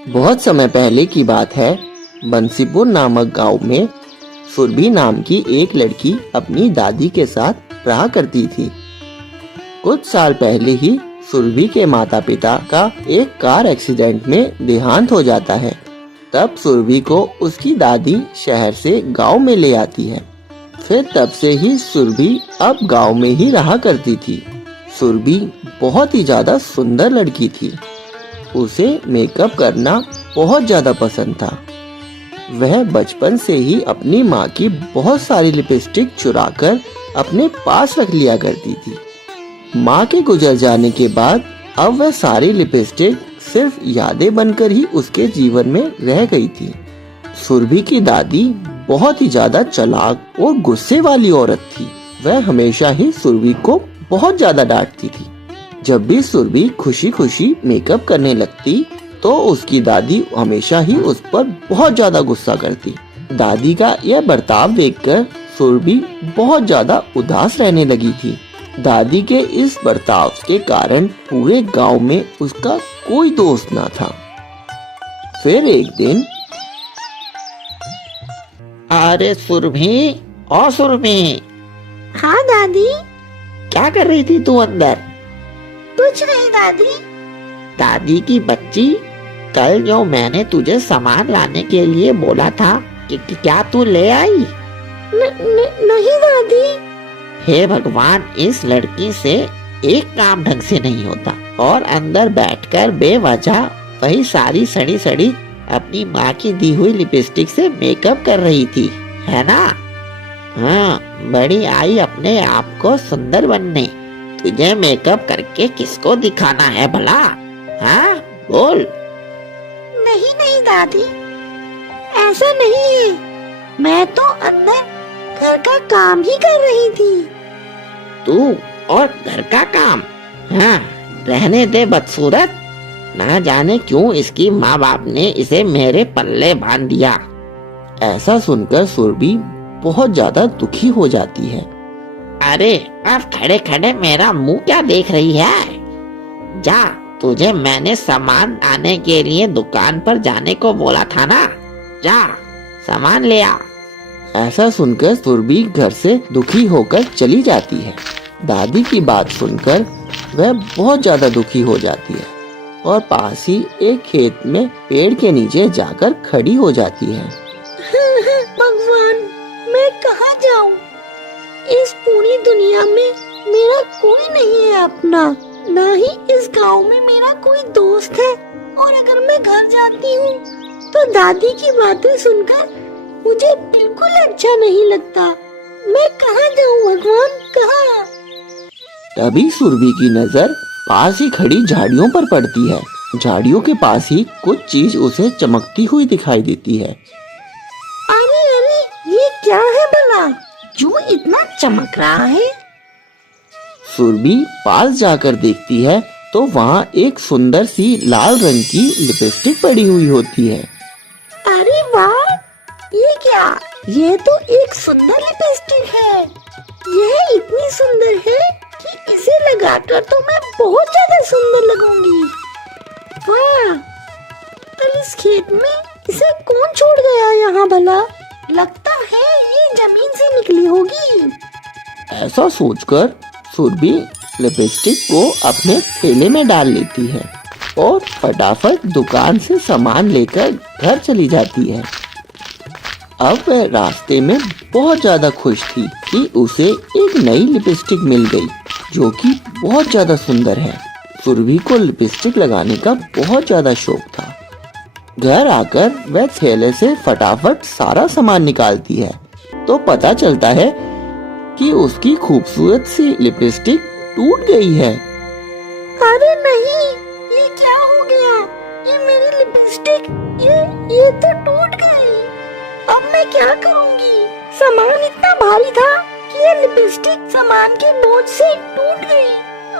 बहुत समय पहले की बात है। बंसीपुर नामक गांव में सुरभि नाम की एक लड़की अपनी दादी के साथ रहा करती थी। कुछ साल पहले ही सुरभि के माता पिता का एक कार एक्सीडेंट में देहांत हो जाता है। तब सुरभि को उसकी दादी शहर से गांव में ले आती है। फिर तब से ही सुरभि अब गांव में ही रहा करती थी। सुरभि बहुत ही ज्यादा सुंदर लड़की थी। उसे मेकअप करना बहुत ज्यादा पसंद था। वह बचपन से ही अपनी माँ की बहुत सारी लिपस्टिक चुराकर अपने पास रख लिया करती थी। माँ के गुजर जाने के बाद अब वह सारी लिपस्टिक सिर्फ यादें बनकर ही उसके जीवन में रह गई थी। सुरभि की दादी बहुत ही ज्यादा चालाक और गुस्से वाली औरत थी। वह हमेशा ही सुरभि को बहुत ज्यादा डांटती थी। जब भी सुरभि खुशी खुशी मेकअप करने लगती तो उसकी दादी हमेशा ही उस पर बहुत ज्यादा गुस्सा करती। दादी का यह बर्ताव देखकर सुरभि बहुत ज्यादा उदास रहने लगी थी। दादी के इस बर्ताव के कारण पूरे गांव में उसका कोई दोस्त ना था। फिर एक दिन, अरे सुरभि, ओ सुरभि, हाँ दादी। क्या कर रही थी तू अंदर? कुछ नहीं दादी। दादी की बच्ची, कल जो मैंने तुझे सामान लाने के लिए बोला था कि क्या तू ले आई? नहीं दादी। हे भगवान, इस लड़की से एक काम ढंग से नहीं होता और अंदर बैठकर बेवजह वही सारी सड़ी सड़ी अपनी माँ की दी हुई लिपस्टिक से मेकअप कर रही थी, है ना? हाँ, बड़ी आई अपने आप को सुंदर बनने। तुझे मेकअप करके किसको दिखाना है भला? हाँ, बोल। नहीं नहीं दादी, ऐसा नहीं है। मैं तो अंदर घर का काम ही कर रही थी। तू और घर का काम? हाँ, रहने दे बदसूरत। ना जाने क्यों इसकी माँ बाप ने इसे मेरे पल्ले बांध दिया। ऐसा सुनकर सुरभि बहुत ज्यादा दुखी हो जाती है। अरे, अब खड़े खड़े मेरा मुंह क्या देख रही है? जा, तुझे मैंने सामान लाने के लिए दुकान पर जाने को बोला था ना। जा, सामान ले आ। ऐसा सुनकर सुरभि घर से दुखी होकर चली जाती है। दादी की बात सुनकर वह बहुत ज्यादा दुखी हो जाती है और पास ही एक खेत में पेड़ के नीचे जाकर खड़ी हो जाती है। भगवान, मैं कहाँ जाऊँ? इस पूरी दुनिया में मेरा कोई नहीं है अपना, ना ही इस गांव में मेरा कोई दोस्त है। और अगर मैं घर जाती हूँ तो दादी की बातें सुनकर मुझे बिल्कुल अच्छा नहीं लगता। मैं कहाँ जाऊँ भगवान, कहाँ? तभी सुरभि की नजर पास ही खड़ी झाड़ियों पर पड़ती है। झाड़ियों के पास ही कुछ चीज उसे चमकती हुई दिखाई देती है। अरे अरे, ये क्या है भला जो इतना चमक रहा है? सुरभि पास जाकर देखती है तो वहाँ एक सुंदर सी लाल रंग की लिपस्टिक पड़ी हुई होती है। अरे वाह, ये क्या? ये तो एक सुंदर लिपस्टिक है। यह इतनी सुंदर है कि इसे लगाकर तो मैं बहुत ज्यादा सुंदर लगूंगी। वाह, पर इस खेत में इसे कौन छोड़ गया यहाँ भला? लगता है ये जमीन से निकली होगी। ऐसा सोचकर सुरभि लिपस्टिक को अपने थैले में डाल लेती है और फटाफट दुकान से सामान लेकर घर चली जाती है। अब वह रास्ते में बहुत ज्यादा खुश थी कि उसे एक नई लिपस्टिक मिल गई जो कि बहुत ज्यादा सुंदर है। सुरभि को लिपस्टिक लगाने का बहुत ज्यादा शौक था। घर आकर वह थैले से फटाफट सारा सामान निकालती है तो पता चलता है कि उसकी खूबसूरत सी लिपस्टिक टूट गई है। अरे नहीं, ये क्या हो गया? ये मेरी लिपस्टिक, ये तो टूट गई। अब मैं क्या करूंगी? सामान इतना भारी था कि ये लिपस्टिक सामान के बोझ से टूट गई।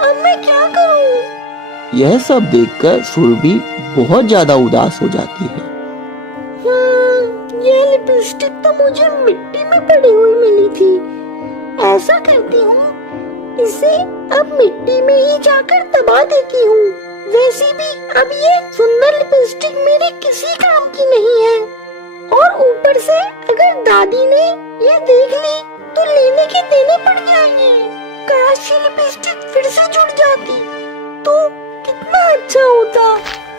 अब मैं क्या करूं? यह सब देखकर सुरभि बहुत ज्यादा उदास हो जाती है। ये लिपस्टिक तो मुझे मिट्टी में पड़ी हुई मिली थी। ऐसा करती हूँ, इसे अब मिट्टी में ही जाकर दबा देती हूँ। वैसे भी अब ये सुंदर लिपस्टिक मेरे किसी काम की नहीं है, और ऊपर से अगर दादी ने ये देख ली तो लेने के देने पड़ जाएंगे। काश ये लिपस्टिक फिर से जुड़ जाती तो कितना अच्छा होता।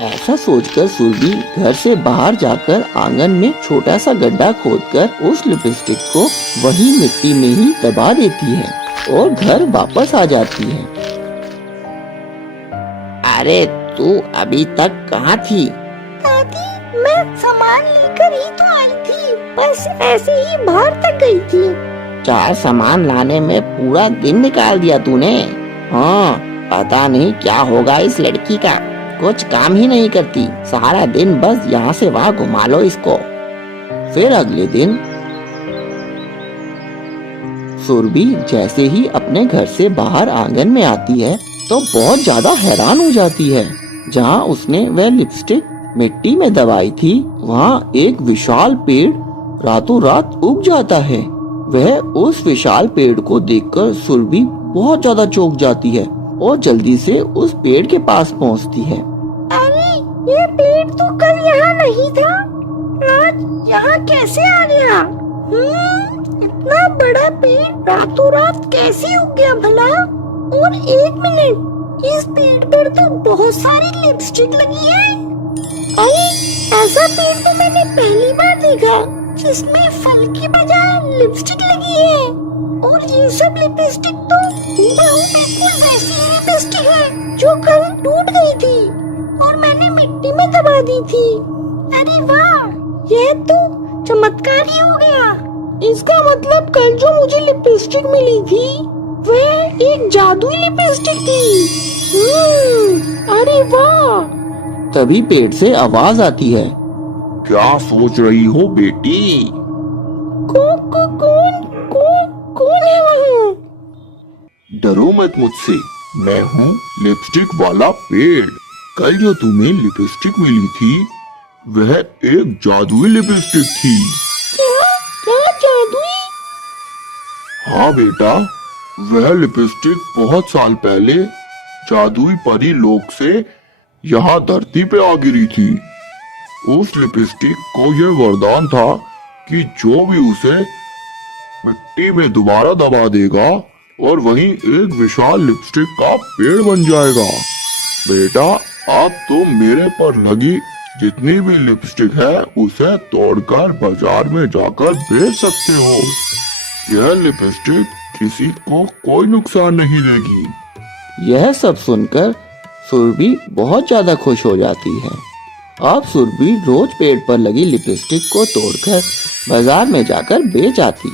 ऐसा सोचकर सुरभि घर से बाहर जाकर आंगन में छोटा सा गड्ढा खोदकर उस लिपस्टिक को वही मिट्टी में ही दबा देती है और घर वापस आ जाती है। अरे तू अभी तक कहाँ थी? दादी, मैं सामान लेकर ही तो आई थी, बस ऐसे ही बाहर तक गई थी। 4 सामान लाने में पूरा दिन निकाल दिया तूने। हाँ, पता नहीं क्या होगा इस लड़की का, कुछ काम ही नहीं करती, सारा दिन बस यहाँ से वहाँ घुमा लो इसको। फिर अगले दिन सुरभि जैसे ही अपने घर से बाहर आंगन में आती है तो बहुत ज्यादा हैरान हो जाती है। जहाँ उसने वह लिपस्टिक मिट्टी में दबाई थी, वहाँ एक विशाल पेड़ रातों रात उग जाता है। वह उस विशाल पेड़ को देखकर सुरभि बहुत ज्यादा चौंक जाती है और जल्दी से उस पेड़ के पास पहुँचती है। अरे, ये पेड़ तो कल यहाँ नहीं था, आज यहाँ कैसे आ गया? इतना बड़ा पेड़ रातों रात कैसे उग गया भला? और एक मिनट, इस पेड़ पर तो बहुत सारी लिपस्टिक लगी है। अरे, ऐसा पेड़ तो मैंने पहली बार देखा जिसमें फल की बजाय लिपस्टिक लगी है। और ये सब लिपस्टिक तो हूबहू बिल्कुल वैसी ही लिपस्टिक है जो कल टूट गई थी और मैंने मिट्टी में दबा दी थी। अरे वाह, यह तो चमत्कार ही हो गया। इसका मतलब कल जो मुझे लिपस्टिक मिली थी वह एक जादुई लिपस्टिक थी। अरे वाह। तभी पेड़ से आवाज आती है, क्या सोच रही हो बेटी? कौन है वहाँ? डरो मत मुझसे, मैं हूँ लिपस्टिक वाला पेड़। कल जो तुम्हें लिपस्टिक मिली थी वह एक जादुई लिपस्टिक थी। क्या जादुई? हाँ बेटा, वह लिपस्टिक बहुत साल पहले जादुई परी लोक से यहाँ धरती पे आ गिरी थी। उस लिपस्टिक को यह वरदान था कि जो भी उसे मिट्टी में दोबारा दबा देगा और वहीं एक विशाल लिपस्टिक का पेड़ बन जाएगा। बेटा, आप तो मेरे पर लगी जितनी भी लिपस्टिक है उसे तोड़कर बाजार में जाकर बेच सकते हो। यह लिपस्टिक किसी को कोई नुकसान नहीं देगी। यह सब सुनकर सुरभि बहुत ज्यादा खुश हो जाती है। अब सुरभि रोज पेड़ पर लगी लिपस्टिक को तोड़कर बाजार में जाकर बेच आती।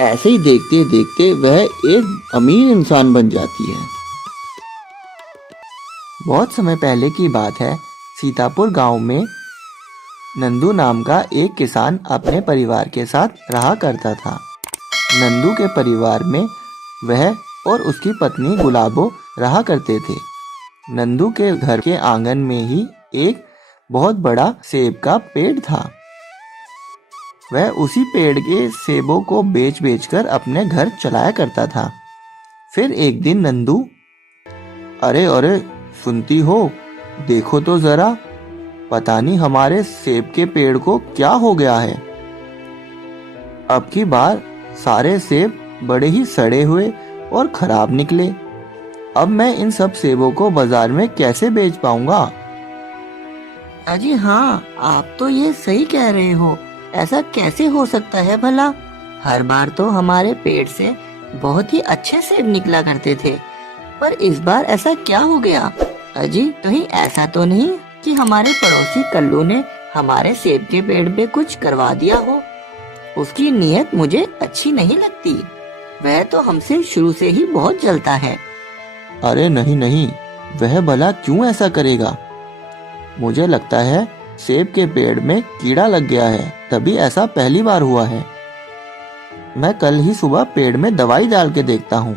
ऐसे ही देखते देखते वह एक अमीर इंसान बन जाती है। बहुत समय पहले की बात है। सीतापुर गांव में नंदू नाम का एक किसान अपने परिवार के साथ रहा करता था। नंदू के परिवार में वह और उसकी पत्नी गुलाबो रहा करते थे। नंदू के घर के आंगन में ही एक बहुत बड़ा सेब का पेड़ था। वह उसी पेड़ के सेबों को बेच बेच कर अपने घर चलाया करता था। फिर एक दिन नंदू, अरे अरे सुनती हो, देखो तो जरा, पता नहीं हमारे सेब के पेड़ को क्या हो गया है। अब की बार सारे सेब बड़े ही सड़े हुए और खराब निकले। अब मैं इन सब सेबों को बाजार में कैसे बेच पाऊंगा? अजी हाँ, आप तो ये सही कह रहे हो। ऐसा कैसे हो सकता है भला? हर बार तो हमारे पेड़ से बहुत ही अच्छे सेब निकला करते थे, पर इस बार ऐसा क्या हो गया? अजी कहीं ऐसा तो नहीं कि हमारे पड़ोसी कल्लू ने हमारे सेब के पेड़ पे कुछ करवा दिया हो? उसकी नीयत मुझे अच्छी नहीं लगती। वह तो हमसे शुरू से ही बहुत जलता है। अरे नहीं नहीं, वह भला क्यों ऐसा करेगा? मुझे लगता है सेब के पेड़ में कीड़ा लग गया है, तभी ऐसा पहली बार हुआ है। मैं कल ही सुबह पेड़ में दवाई डाल के देखता हूँ।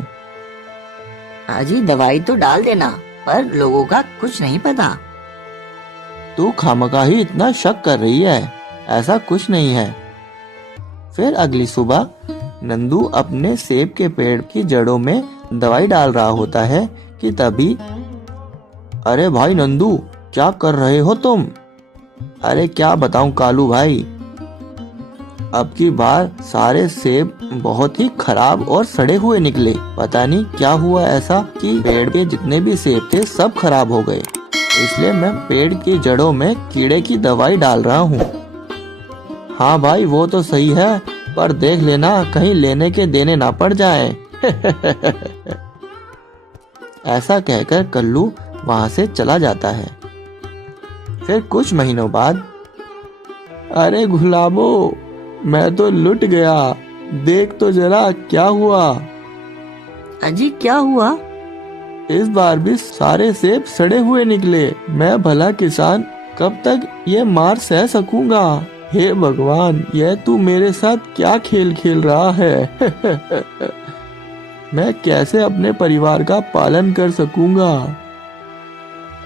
अजी दवाई तो डाल देना, पर लोगों का कुछ नहीं पता। तू खामखा ही इतना शक कर रही है, ऐसा कुछ नहीं है। फिर अगली सुबह नंदू अपने सेब के पेड़ की जड़ों में दवाई डाल रहा होता है कि तभी, अरे भाई नंदू, क्या कर रहे हो तुम? अरे क्या बताऊं कालू भाई, अब की बार सारे सेब बहुत ही खराब और सड़े हुए निकले। पता नहीं क्या हुआ ऐसा कि पेड़ के जितने भी सेब थे सब खराब हो गए। इसलिए मैं पेड़ की जड़ों में कीड़े की दवाई डाल रहा हूँ। हाँ भाई वो तो सही है, पर देख लेना कहीं लेने के देने ना पड़ जाए। ऐसा कहकर कल्लू वहां से चला जाता है। फिर कुछ महीनों बाद, अरे गुलाबो, मैं तो लुट गया, देख तो जरा क्या हुआ। अजी क्या हुआ? इस बार भी सारे सेब सड़े हुए निकले। मैं भला किसान कब तक ये मार सह सकूंगा? हे भगवान, यह तू मेरे साथ क्या खेल खेल रहा है? मैं कैसे अपने परिवार का पालन कर सकूंगा?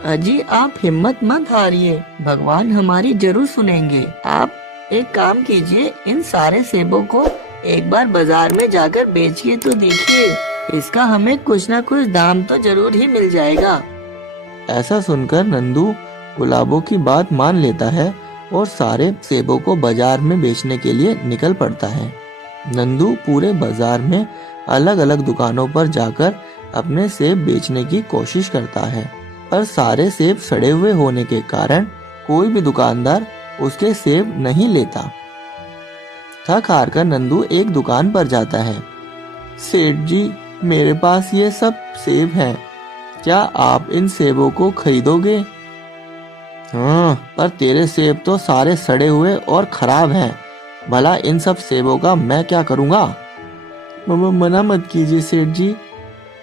अजी आप हिम्मत मत हारिए, भगवान हमारी जरूर सुनेंगे। आप एक काम कीजिए, इन सारे सेबों को एक बार बाजार में जाकर बेचिए तो देखिए, इसका हमें कुछ ना कुछ दाम तो जरूर ही मिल जाएगा। ऐसा सुनकर नंदू गुलाबों की बात मान लेता है और सारे सेबों को बाजार में बेचने के लिए निकल पड़ता है। नंदू पूरे बाजार में अलग अलग दुकानों पर जाकर अपने सेब बेचने की कोशिश करता है, पर सारे सेब सड़े हुए होने के कारण कोई भी दुकानदार उसके सेब नहीं लेता। थक हार कर नंदू एक दुकान पर जाता है। सेठ जी, मेरे पास ये सब सेब हैं, क्या आप इन सेबों को खरीदोगे? हाँ, पर तेरे सेब तो सारे सड़े हुए और खराब हैं, भला इन सब सेबों का मैं क्या करूँगा? मना मत कीजिए सेठ जी,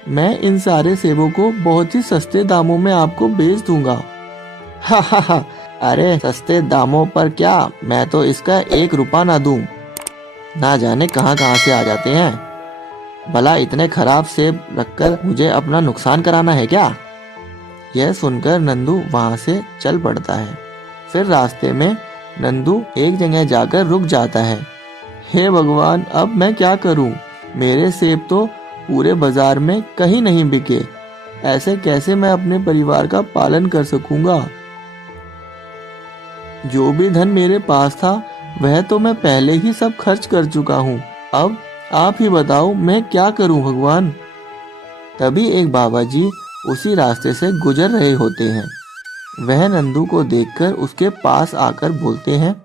मैं इन सारे सेबों को बहुत ही सस्ते दामों में आपको बेच दूंगा। हा हा हा, अरे सस्ते दामों पर क्या, मैं तो इसका 1 रुपया ना दूं। ना जाने कहाँ कहाँ से आ जाते हैं, भला इतने खराब सेब रखकर मुझे अपना नुकसान कराना है क्या? यह सुनकर नंदू वहां से चल पड़ता है। फिर रास्ते में नंदू एक जगह जाकर रुक जाता है। हे भगवान, अब मैं क्या करूं? मेरे सेब तो पूरे बाजार में कहीं नहीं बिके, ऐसे कैसे मैं अपने परिवार का पालन कर सकूंगा? जो भी धन मेरे पास था वह तो मैं पहले ही सब खर्च कर चुका हूँ। अब आप ही बताओ मैं क्या करूं भगवान? तभी एक बाबा जी उसी रास्ते से गुजर रहे होते हैं। वह नंदू को देखकर उसके पास आकर बोलते हैं,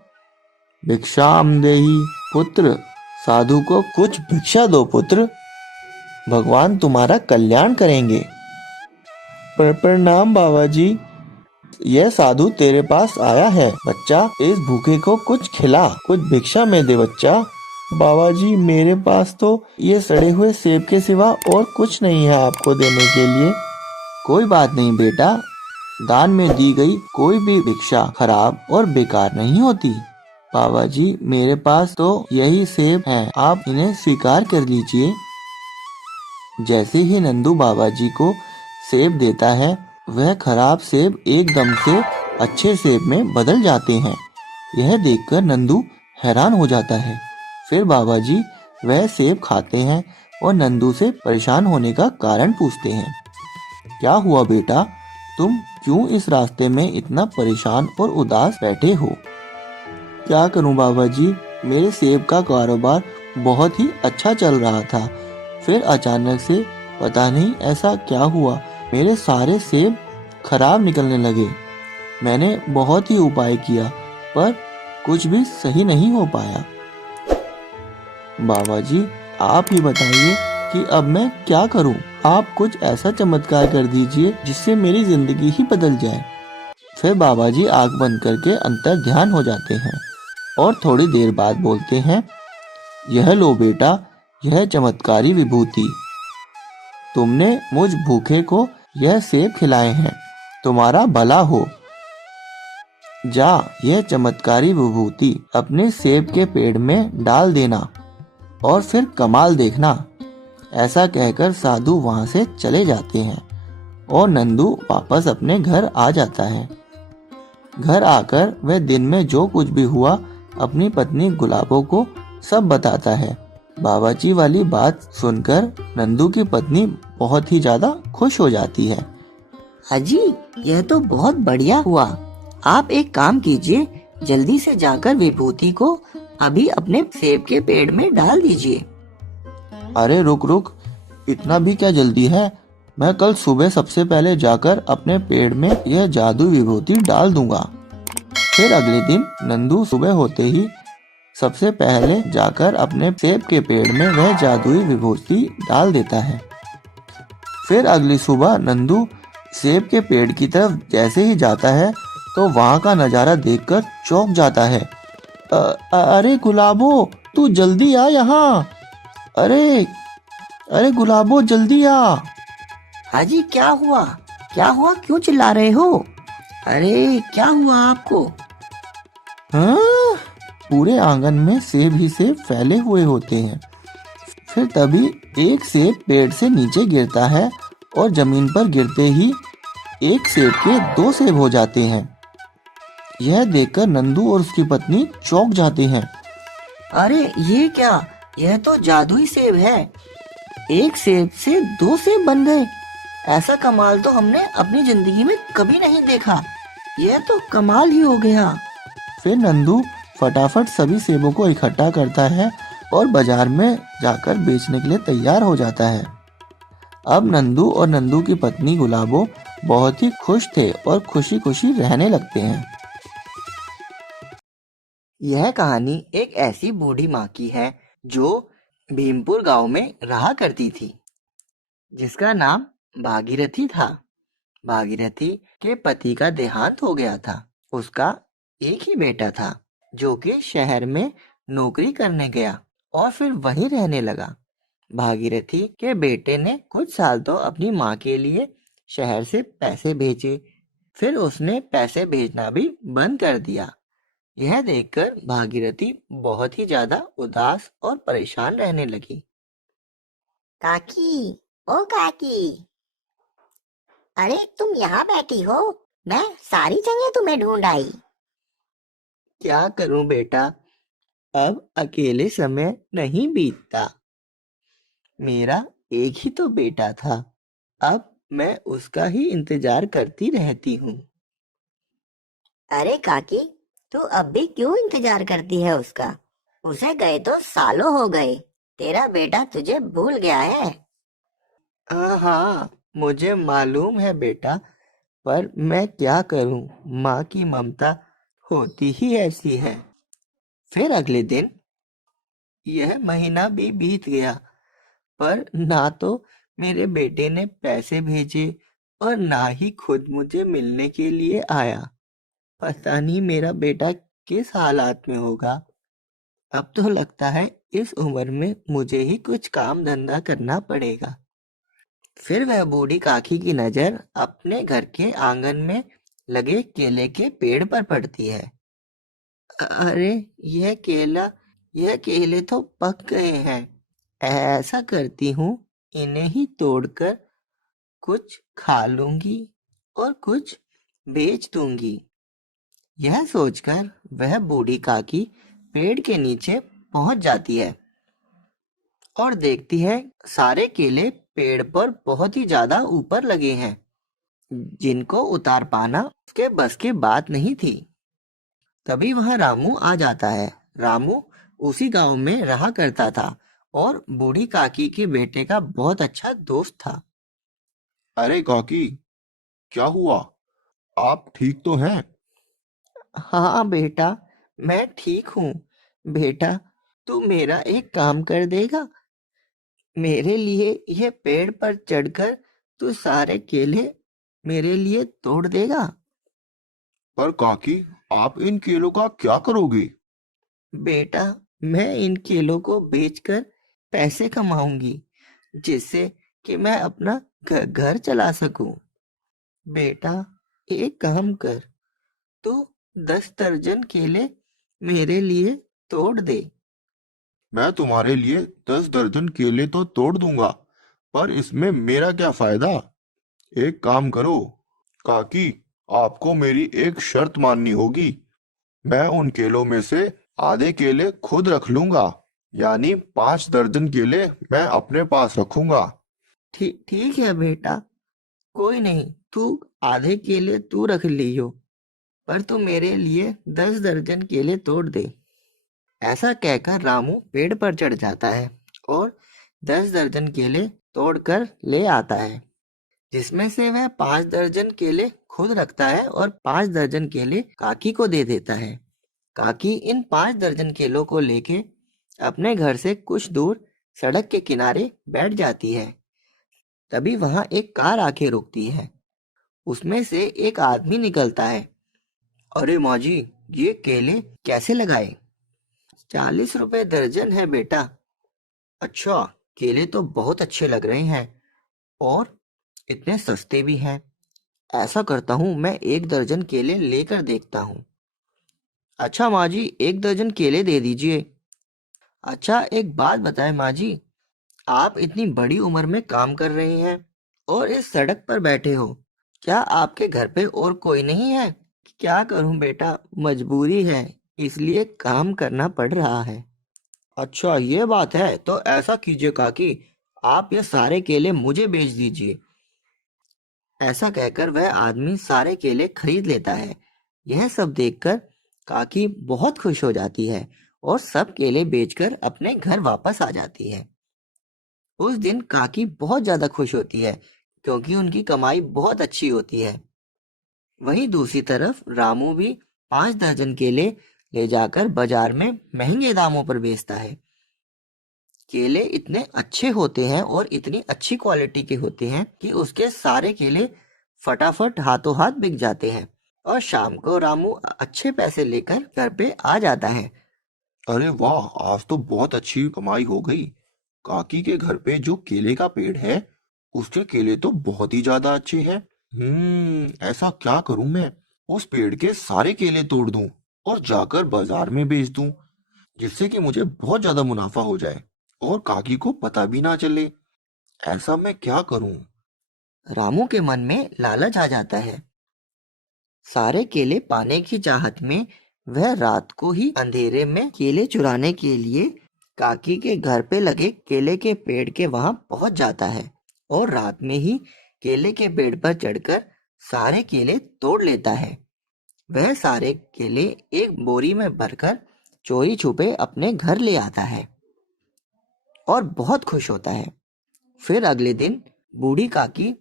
भिक्षाम देहि पुत्र, साधु को कुछ भिक्षा दो पुत्र, भगवान तुम्हारा कल्याण करेंगे। प्रणाम बाबा जी, यह साधु तेरे पास आया है। बच्चा, इस भूखे को कुछ खिला, कुछ भिक्षा में दे बच्चा। बाबा जी, मेरे पास तो ये सड़े हुए सेब के सिवा और कुछ नहीं है आपको देने के लिए। कोई बात नहीं बेटा, दान में दी गई कोई भी भिक्षा खराब और बेकार नहीं होती। बाबा जी, मेरे पास तो यही सेब हैं, आप इन्हें स्वीकार कर लीजिए। जैसे ही नंदू बाबा जी को सेब देता है, वह खराब सेब एकदम से अच्छे सेब में बदल जाते हैं। यह देखकर नंदू हैरान हो जाता है। फिर बाबा जी वह सेब खाते हैं और नंदू से परेशान होने का कारण पूछते हैं। क्या हुआ बेटा, तुम क्यों इस रास्ते में इतना परेशान और उदास बैठे हो? क्या करूं बाबा जी, मेरे सेब का कारोबार बहुत ही अच्छा चल रहा था, फिर अचानक से पता नहीं ऐसा क्या हुआ, मेरे सारे सेब खराब निकलने लगे। मैंने बहुत ही उपाय किया पर कुछ भी सही नहीं हो पाया। बाबा जी, आप ही बताइए कि अब मैं क्या करूं? आप कुछ ऐसा चमत्कार कर दीजिए जिससे मेरी जिंदगी ही बदल जाए। फिर बाबा जी आंख बंद करके अंतर ध्यान हो जाते हैं और थोड़ी देर बाद बोलते हैं, यह लो बेटा, यह चमत्कारी विभूति, तुमने मुझ भूखे को यह सेब खिलाए हैं, तुम्हारा भला हो। जा, यह चमत्कारी विभूति अपने सेब के पेड़ में डाल देना और फिर कमाल देखना। ऐसा कहकर साधु वहां से चले जाते हैं और नंदू वापस अपने घर आ जाता है। घर आकर वह दिन में जो कुछ भी हुआ अपनी पत्नी गुलाबो को सब बताता है। बाबा जी वाली बात सुनकर नंदू की पत्नी बहुत ही ज्यादा खुश हो जाती है। अजी यह तो बहुत बढ़िया हुआ। आप एक काम कीजिए, जल्दी से जाकर विभूति को अभी अपने सेब के पेड़ में डाल दीजिए। अरे रुक रुक, इतना भी क्या जल्दी है। मैं कल सुबह सबसे पहले जाकर अपने पेड़ में यह जादू विभूति डाल दूंगा। फिर अगले दिन नंदू सुबह होते ही सबसे पहले जाकर अपने सेब के पेड़ में वह जादुई विभूति डाल देता है। फिर अगली सुबह नंदू सेब के पेड़ की तरफ जैसे ही जाता है तो वहाँ का नज़ारा देखकर चौंक जाता है। अरे गुलाबो, तू जल्दी आ यहाँ। अरे अरे गुलाबो, जल्दी आ। हाजी, क्या हुआ? क्या हुआ? क्यों चिल्ला रहे हो? अरे क्या हुआ आपको? हाँ? पूरे आंगन में सेब ही सेब फैले हुए होते हैं। फिर तभी एक सेब पेड़ से नीचे गिरता है और जमीन पर गिरते ही एक सेब के 2 सेब हो जाते हैं। यह देखकर नंदू और उसकी पत्नी चौंक जाते हैं। अरे ये क्या? यह तो जादुई सेब है। एक सेब से 2 सेब बन गए। ऐसा कमाल तो हमने अपनी जिंदगी में कभी नहीं देखा। यह तो कमाल ही हो गया। फिर नंदू फटाफट सभी सेबों को इकट्ठा करता है और बाजार में जाकर बेचने के लिए तैयार हो जाता है। अब नंदू और नंदू की पत्नी गुलाबो बहुत ही खुश थे और खुशी खुशी रहने लगते हैं। यह कहानी एक ऐसी बूढ़ी माँ की है जो भीमपुर गांव में रहा करती थी, जिसका नाम भागीरथी था। भागीरथी के पति का देहांत हो गया था। उसका एक ही बेटा था जो कि शहर में नौकरी करने गया और फिर वहीं रहने लगा। भागीरथी के बेटे ने कुछ साल तो अपनी माँ के लिए शहर से पैसे भेजे, फिर उसने पैसे भेजना भी बंद कर दिया। यह देखकर भागीरथी बहुत ही ज्यादा उदास और परेशान रहने लगी। काकी, ओ काकी, अरे तुम यहाँ बैठी हो? मैं सारी जगह तुम्हें ढूंढ आई। क्या करूं बेटा, अब अकेले समय नहीं बीतता। मेरा एक ही तो बेटा था, अब मैं उसका ही इंतजार करती रहती हूँ। अरे काकी, तू अब भी क्यों इंतजार करती है उसका? उसे गए तो सालों हो गए। तेरा बेटा तुझे भूल गया है। हाँ, मुझे मालूम है बेटा, पर मैं क्या करूं, माँ की ममता होती ही ऐसी है। फिर अगले दिन यह महीना भी बीत गया, पर ना तो मेरे बेटे ने पैसे भेजे और ना ही खुद मुझे मिलने के लिए आया। पता नहीं मेरा बेटा किस हालात में होगा। अब तो लगता है इस उम्र में मुझे ही कुछ काम धंधा करना पड़ेगा। फिर वह बूढ़ी काकी की नजर अपने घर के आंगन में लगे केले के पेड़ पर पड़ती है। अरे यह केले तो पक गए हैं। ऐसा करती हूँ, इन्हें ही तोड़कर कुछ खा लूंगी और कुछ बेच दूंगी। यह सोचकर वह बूढ़ी काकी पेड़ के नीचे पहुंच जाती है और देखती है सारे केले पेड़ पर बहुत ही ज्यादा ऊपर लगे हैं, जिनको उतार पाना उसके बस की बात नहीं थी। तभी वहां रामू आ जाता है। रामू उसी गांव में रहा करता था और बूढ़ी काकी के बेटे का बहुत अच्छा दोस्त था। अरे काकी, क्या हुआ? आप ठीक तो हैं? हाँ बेटा, मैं ठीक हूँ। बेटा, तू मेरा एक काम कर देगा? मेरे लिए यह पेड़ पर चढ़कर तू सारे केले मेरे लिए तोड़ देगा? पर काकी, आप इन केलों का क्या करोगे? बेटा, मैं इन केलों को बेचकर पैसे कमाऊंगी, जिससे कि मैं अपना घर चला सकूं। बेटा, एक काम कर, तू 10 दर्जन केले मेरे लिए तोड़ दे। मैं तुम्हारे लिए 10 दर्जन केले तो तोड़ दूंगा, पर इसमें मेरा क्या फायदा? एक काम करो काकी, आपको मेरी एक शर्त माननी होगी। मैं उन केलों में से आधे केले खुद रख लूंगा, यानी 5 दर्जन केले मैं अपने पास रखूंगा। ठीक है बेटा, कोई नहीं, तू आधे केले तू रख लियो, पर तू मेरे लिए 10 दर्जन केले तोड़ दे। ऐसा कहकर रामू पेड़ पर चढ़ जाता है और 10 दर्जन केले तोड़कर ले आता है, जिसमें से वह 5 दर्जन केले खुद रखता है और 5 दर्जन केले काकी को दे देता है। काकी इन 5 दर्जन केलों को लेके अपने घर से कुछ दूर सड़क के किनारे बैठ जाती है। तभी वहां एक कार आके रुकती है। उसमें से एक आदमी निकलता है। अरे माँ जी, ये केले कैसे लगाए? 40 रुपए दर्जन है बेटा। अच्छा, केले तो बहुत अच्छे लग रहे हैं और इतने सस्ते भी हैं। ऐसा करता हूँ, मैं 1 दर्जन केले लेकर देखता हूँ। अच्छा माँ जी, 1 दर्जन केले दे दीजिए। अच्छा, एक बात बताएं माँ जी, आप इतनी बड़ी उम्र में काम कर रही हैं और इस सड़क पर बैठे हो, क्या आपके घर पे और कोई नहीं है? क्या करूं बेटा, मजबूरी है, इसलिए काम करना पड़ रहा है। अच्छा ये बात है, तो ऐसा कीजिए काकी, आप ये सारे केले मुझे बेच दीजिए। ऐसा कहकर वह आदमी सारे केले खरीद लेता है। यह सब देखकर काकी बहुत खुश हो जाती है और सब केले बेचकर अपने घर वापस आ जाती है। उस दिन काकी बहुत ज्यादा खुश होती है क्योंकि उनकी कमाई बहुत अच्छी होती है। वहीं दूसरी तरफ रामू भी 5 दर्जन केले ले जाकर बाजार में महंगे दामों पर बेचता है। केले इतने अच्छे होते हैं और इतनी अच्छी क्वालिटी के होते हैं कि उसके सारे केले फटाफट हाथों हाथ बिक जाते हैं और शाम को रामू अच्छे पैसे लेकर घर पे आ जाता है। अरे वाह, आज तो बहुत अच्छी कमाई हो गई। काकी के घर पे जो केले का पेड़ है, उसके केले तो बहुत ही ज्यादा अच्छे हैं। ऐसा क्या करूं मैं, उस पेड़ के सारे केले तोड़ दूं और जाकर बाजार में बेच दूं, जिससे कि मुझे बहुत ज्यादा मुनाफा हो जाए और काकी को पता भी ना चले। ऐसा मैं क्या करूं? रामू के मन में लालच आ जाता है। सारे केले पाने की चाहत में वह रात को ही अंधेरे में केले चुराने के लिए काकी के घर पे लगे केले के पेड़ के वहां पहुंच जाता है और रात में ही केले के पेड़ पर चढ़कर सारे केले तोड़ लेता है। वह सारे केले एक बोरी में भरकर चोरी छुपे अपने घर ले आता है और बहुत खुश होता है। फिर अगले दिन बूढ़ी काकी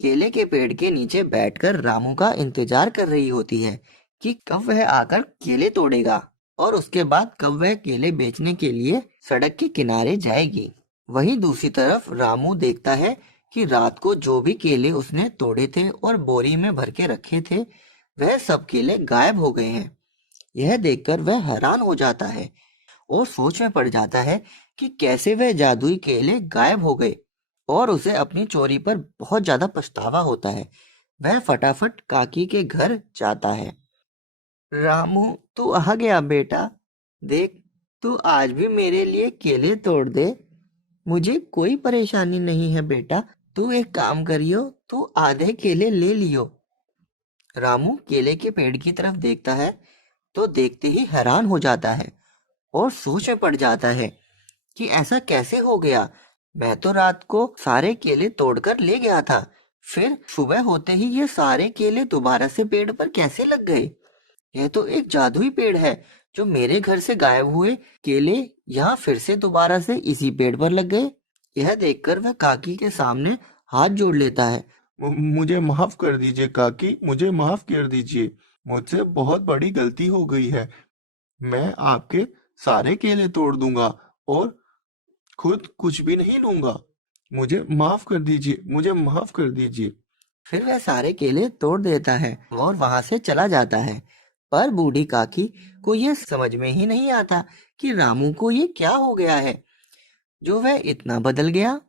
केले के पेड़ के नीचे बैठकर रामू का इंतजार कर रही होती है कि कब वह आकर केले तोड़ेगा और उसके बाद कब वह केले बेचने के लिए सड़क के किनारे जाएगी। वहीं दूसरी तरफ रामू देखता है कि रात को जो भी केले उसने तोड़े थे और बोरी में भर के रखे थे, वह सब केले गायब हो गए हैं। यह देखकर वह हैरान हो जाता है और सोच में पड़ जाता है कि कैसे वह जादुई केले गायब हो गए और उसे अपनी चोरी पर बहुत ज्यादा पछतावा होता है। वह फटाफट काकी के घर जाता है। रामू, तू आ गया बेटा, देख तू आज भी मेरे लिए केले तोड़ दे, मुझे कोई परेशानी नहीं है बेटा। तू एक काम करियो, तू आधे केले ले लियो। रामू केले के पेड़ की तरफ देखता है तो देखते ही हैरान हो जाता है और सोच में पड़ जाता है कि ऐसा कैसे हो गया। मैं तो रात को सारे केले तोड़कर ले गया था, फिर सुबह होते ही ये सारे केले दोबारा से पेड़ पर कैसे लग गए? यह तो एक जादुई पेड़ है जो मेरे घर से गायब हुए केले यहाँ फिर से दोबारा से इसी पेड़ पर लग गए। यह देखकर वह काकी के सामने हाथ जोड़ लेता है। मुझे माफ कर दीजिए काकी, मुझे माफ कर दीजिए, मुझसे बहुत बड़ी गलती हो गई है। मैं आपके सारे केले तोड़ दूंगा और खुद कुछ भी नहीं लूंगा। मुझे माफ कर दीजिए, मुझे माफ कर दीजिए। फिर वह सारे केले तोड़ देता है और वहां से चला जाता है। पर बूढ़ी काकी को यह समझ में ही नहीं आता कि रामू को ये क्या हो गया है जो वह इतना बदल गया।